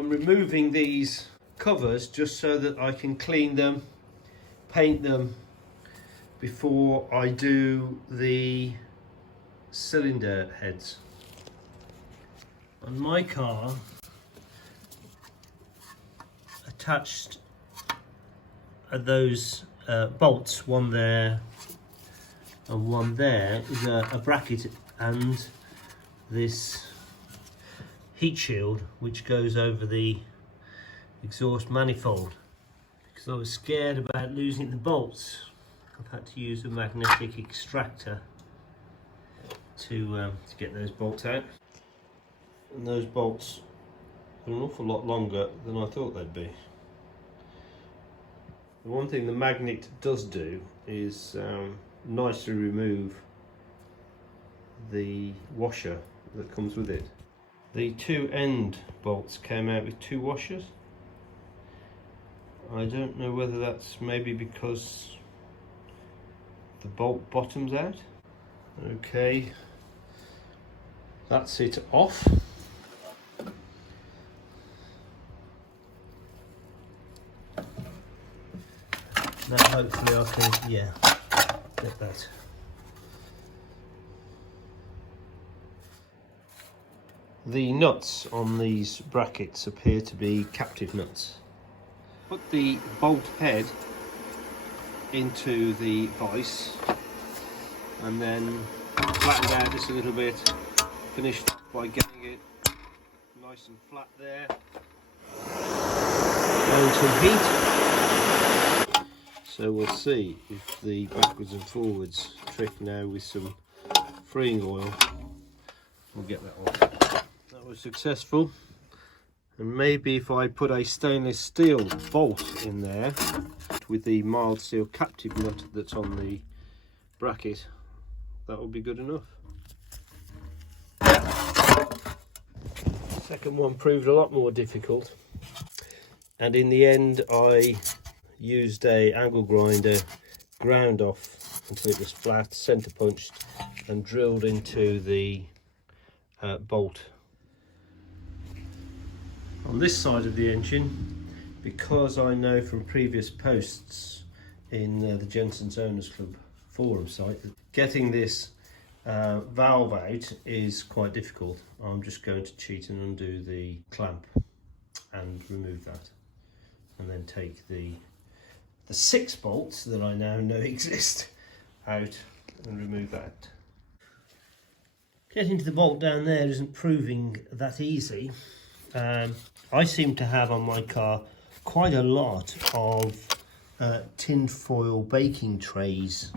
I'm removing these covers just so that I can clean them, paint them before I do the cylinder heads. On my car, attached are those bolts, one there and one there, is a bracket and this heat shield which goes over the exhaust manifold. Because I was scared about losing the bolts, I've had to use a magnetic extractor to get those bolts out. And those bolts are an awful lot longer than I thought they'd be. The one thing the magnet does do is nicely remove the washer that comes with it. The two end bolts came out with two washers. I don't know whether that's maybe because the bolt bottom's out. Okay, that's it off. Now hopefully I can, get that. The nuts on these brackets appear to be captive nuts. Put the bolt head into the vise and then flattened out just a little bit. Finished by getting it nice and flat there. Going some heat. So we'll see if the backwards and forwards trick now with some freeing oil will get that off. That was successful, and maybe if I put a stainless steel bolt in there with the mild steel captive nut that's on the bracket, that will be good enough. Second one proved a lot more difficult, and in the end I used a angle grinder, ground off until it was flat, centre punched and drilled into the bolt. On this side of the engine, because I know from previous posts in the Jensen's Owners Club forum site that getting this valve out is quite difficult, I'm just going to cheat and undo the clamp and remove that, and then take the 6 bolts that I now know exist out and remove that. Getting to the bolt down there isn't proving that easy. I seem to have on my car quite a lot of tin foil baking trays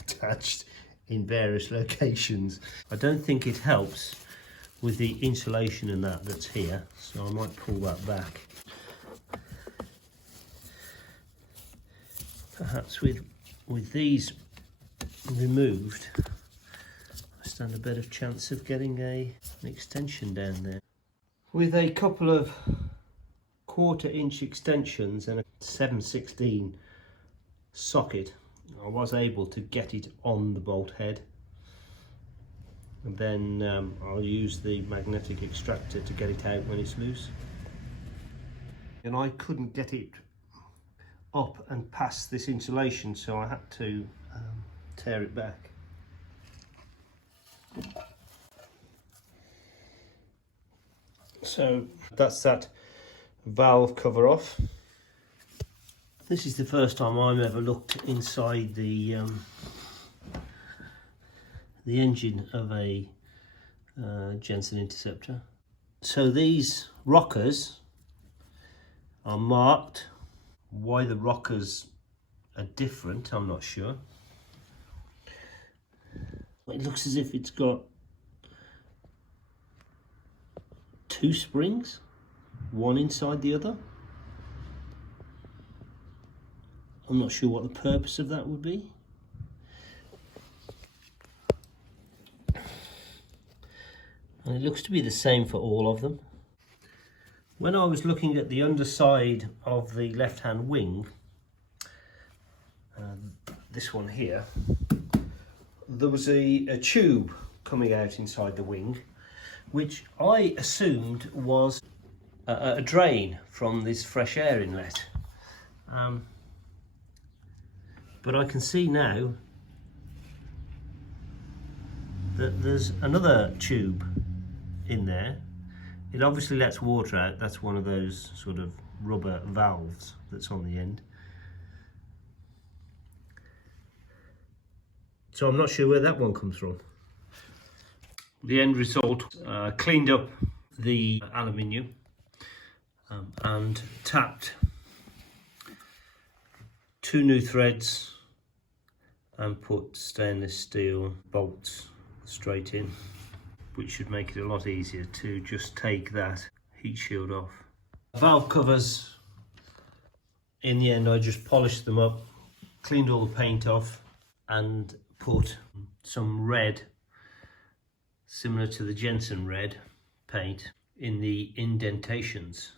attached in various locations. I don't think it helps with the insulation and that's here, so I might pull that back. Perhaps with these removed, I stand a better chance of getting an extension down there. With a couple of 1/4 inch extensions and a 7/16 socket, I was able to get it on the bolt head, and then I'll use the magnetic extractor to get it out when it's loose. And I couldn't get it up and past this insulation, so I had to tear it back. So that's that valve cover off. This is the first time I've ever looked inside the engine of a Jensen Interceptor. So these rockers are marked. Why the rockers are different, I'm not sure. It looks as if it's got 2 springs, one inside the other. I'm not sure what the purpose of that would be. And it looks to be the same for all of them. When I was looking at the underside of the left-hand wing, this one here, there was a tube coming out inside the wing, which I assumed was a drain from this fresh air inlet. But I can see now that there's another tube in there. It obviously lets water out. That's one of those sort of rubber valves that's on the end. So I'm not sure where that one comes from. The end result, cleaned up the aluminium and tapped 2 new threads and put stainless steel bolts straight in, which should make it a lot easier to just take that heat shield off. Valve covers, in the end I just polished them up, cleaned all the paint off and put some red, similar to the Jensen red paint, in the indentations